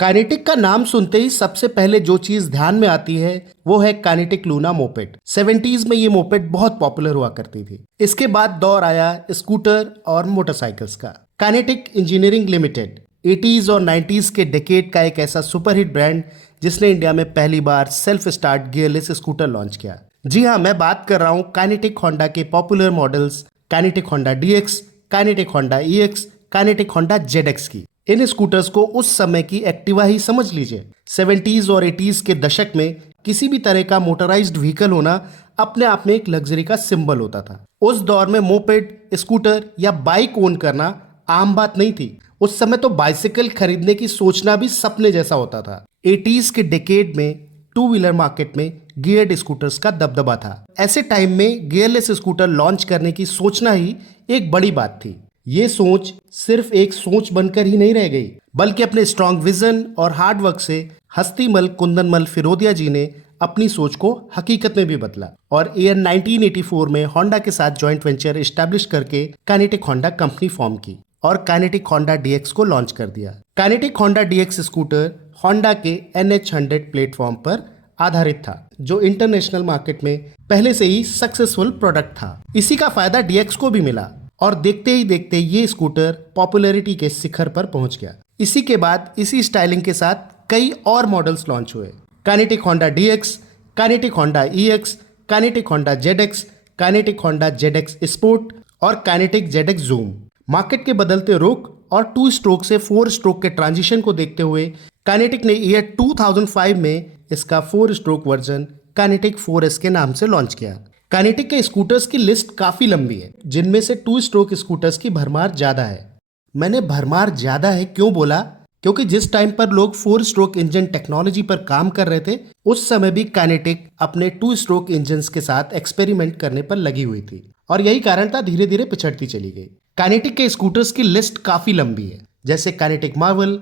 Kinetic का नाम सुनते ही सबसे पहले जो चीज ध्यान में आती है वो है काइनेटिक लूना मोपेड। 70s में ये मोपेड बहुत पॉपुलर हुआ करती थी। इसके बाद दौर आया स्कूटर और मोटरसाइकिल्स का। काइनेटिक इंजीनियरिंग लिमिटेड 80s और 90s के डेकेड का एक ऐसा सुपरहिट ब्रांड जिसने इंडिया में पहली बार self start gearless scooter launch किया। जी हाँ, मैं बात कर रहा हूँ काइनेटिक होंडा के popular models Kinetic Honda DX, Kinetic Honda EX, Kinetic Honda ZX की। इन स्कूटर्स को उस समय की एक्टिवा ही समझ लीजिए। 70s और 80s के दशक में किसी भी तरह का मोटराइज्ड व्हीकल होना अपने आप में एक लग्जरी का सिंबल होता था। उस दौर में मोपेड, स्कूटर या बाइक ओन करना आम बात नहीं थी। उस समय तो बाइसिकल खरीदने की सोचना भी सपने जैसा होता था। 80s के डेकेड में टू व्हीलर मार्केट में गियर्ड स्कूटर्स का दबदबा था। ऐसे टाइम में गियरलेस स्कूटर लॉन्च करने की सोचना ही एक बड़ी बात थी। ये सोच सिर्फ एक सोच बनकर ही नहीं रह गई, बल्कि अपने स्ट्रॉन्ग विजन और हार्ड वर्क से हस्तीमल कुंदनमल फिरोदिया जी ने अपनी सोच को हकीकत में भी बदला और ईयर 1984 में होंडा के साथ जॉइंट वेंचर एस्टैब्लिश करके काइनेटिक होंडा कंपनी फॉर्म की और काइनेटिक होंडा डीएक्स को लॉन्च कर दिया। Kinetic Honda DX scooter Honda के NH100 प्लेटफॉर्म पर आधारित था, जो इंटरनेशनल मार्केट में पहले से ही सक्सेसफुल प्रोडक्ट था। इसी का फायदा डीएक्स को भी मिला और देखते ही देखते ये स्कूटर पॉपुलैरिटी के शिखर पर पहुंच गया। इसी के बाद इसी स्टाइलिंग के साथ कई और मॉडल्स लॉन्च हुए। Kinetic Honda DX, Kinetic Honda EX, Kinetic Honda ZX, Kinetic Honda ZX sport और काइनेटिक जेडएक्स जूम। मार्केट के बदलते रुख और 2 स्ट्रोक से 4 स्ट्रोक के ट्रांजिशन को देखते हुए काइनेटिक ने ईयर 2005 में इसका 4 स्ट्रोक वर्जन काइनेटिक 4S के नाम से लॉन्च किया। काइनेटिक के स्कूटर्स की लिस्ट काफी लंबी है, जिनमें से 2 स्ट्रोक स्कूटर्स की भरमार ज्यादा है। मैंने भरमार ज्यादा है क्यों बोला? क्योंकि जिस टाइम पर लोग 4 स्ट्रोक इंजन टेक्नोलॉजी पर काम कर रहे थे, उस समय भी काइनेटिक अपने 2 स्ट्रोक इंजन के साथ एक्सपेरिमेंट करने पर लगी हुई थी और यही कारण था धीरे धीरे पिछड़ती चली गई। काइनेटिक के स्कूटर्स की लिस्ट काफी लंबी है, जैसे Kinetic Marvel,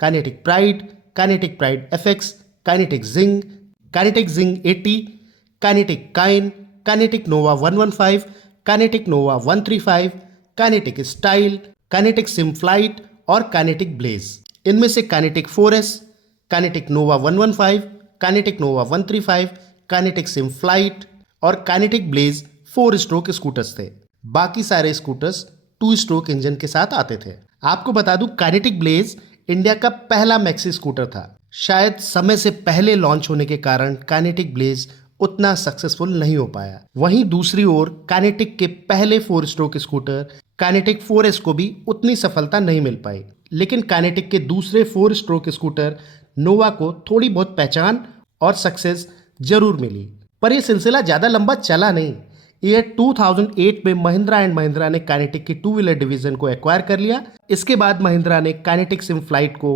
Kinetic Pride FX, Kinetic Zing 80, Kinetic Kine, Kinetic Nova 115, Kinetic Nova 135, Kinetic Style, Kinetic Sym Flyte और काइनेटिक ब्लेज। इनमें से Kinetic 4S, Kinetic Nova 115, Kinetic Nova 135, Kinetic Sym Flyte और Kinetic Blaze 4 stroke scooters थे। बाकी सारे scooters 2 stroke engine के साथ आते थे। आपको बता दूं, काइनेटिक ब्लेज इंडिया का पहला मैक्सी स्कूटर था। शायद समय से पहले लॉन्च होने के कारण काइनेटिक ब्लेज उतना सक्सेसफुल नहीं हो पाया। वहीं दूसरी ओर काइनेटिक के पहले 4 स्ट्रोक स्कूटर काइनेटिक 4S को भी उतनी सफलता नहीं मिल पाई, लेकिन काइनेटिक के दूसरे 4 स्ट्रोक स्कूटर नोवा को थोड़ी बहुत पहचान और सक्सेस जरूर मिली। पर यह सिलसिला ज्यादा लंबा चला नहीं। ईयर 2008 में महिंद्रा एंड महिंद्रा ने काइनेटिक की 2 व्हीलर डिवीजन को एक्वायर कर लिया। इसके बाद महिंद्रा ने काइनेटिक सिम फ्लाइट को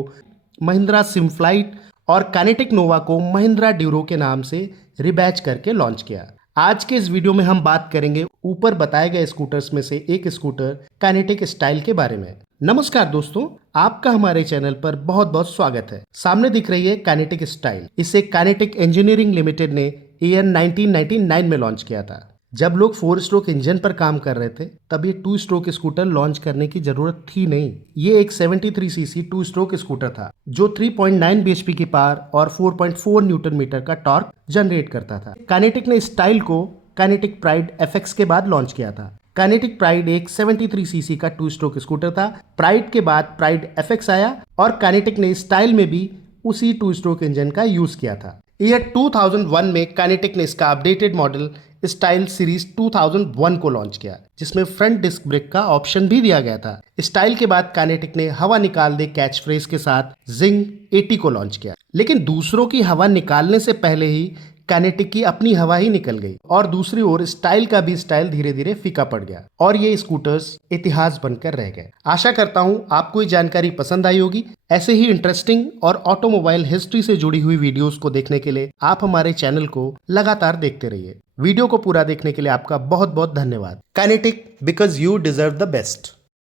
महिंद्रा सिम फ्लाइट और काइनेटिक नोवा को महिंद्रा ड्यूरो के नाम से रिबैच करके लॉन्च किया। आज के इस वीडियो में हम बात करेंगे ऊपर बताए गए स्कूटर्स में से एक स्कूटर काइनेटिक स्टाइल के बारे में। नमस्कार दोस्तों, आपका हमारे चैनल पर बहुत बहुत स्वागत है। सामने दिख रही है काइनेटिक स्टाइल। इसे काइनेटिक इंजीनियरिंग लिमिटेड ने ईयर 1999 में लॉन्च किया था। जब लोग 4 स्ट्रोक इंजन पर काम कर रहे थे, तब ये 2 स्ट्रोक स्कूटर लॉन्च करने की जरूरत थी नहीं। ये एक 73 सीसी 2 स्ट्रोक स्कूटर था जो 3.9 bhp की पावर और 4.4 न्यूटन मीटर का टॉर्क जनरेट करता था। काइनेटिक ने स्टाइल को काइनेटिक प्राइड FX के बाद लॉन्च किया था। काइनेटिक प्राइड एक 73 सीसी का 2 स्ट्रोक स्कूटर था। प्राइड के बाद प्राइड FX आया और काइनेटिक ने स्टाइल में भी उसी 2 स्ट्रोक इंजन का यूज किया था। ईयर 2001 में काइनेटिक ने इसका अपडेटेड मॉडल स्टाइल सीरीज 2001 को लॉन्च किया, जिसमें फ्रंट डिस्क ब्रेक का ऑप्शन भी दिया गया था। स्टाइल के बाद काइनेटिक ने हवा निकाल दे कैच फ्रेज के साथ जिंग 80 को लॉन्च किया, लेकिन दूसरों की हवा निकालने से पहले ही काइनेटिक की अपनी हवा ही निकल गई और दूसरी ओर स्टाइल का भी स्टाइल धीरे धीरे फीका पड़ गया और ये स्कूटर्स इतिहास बनकर रह गए। आशा करता हूं आपको ये जानकारी पसंद आई होगी। ऐसे ही इंटरेस्टिंग और ऑटोमोबाइल हिस्ट्री से जुड़ी हुई वीडियोस को देखने के लिए आप हमारे चैनल को लगातार देखते रहिए। वीडियो को पूरा देखने के लिए आपका बहुत बहुत धन्यवाद। Kinetic, because you deserve the best.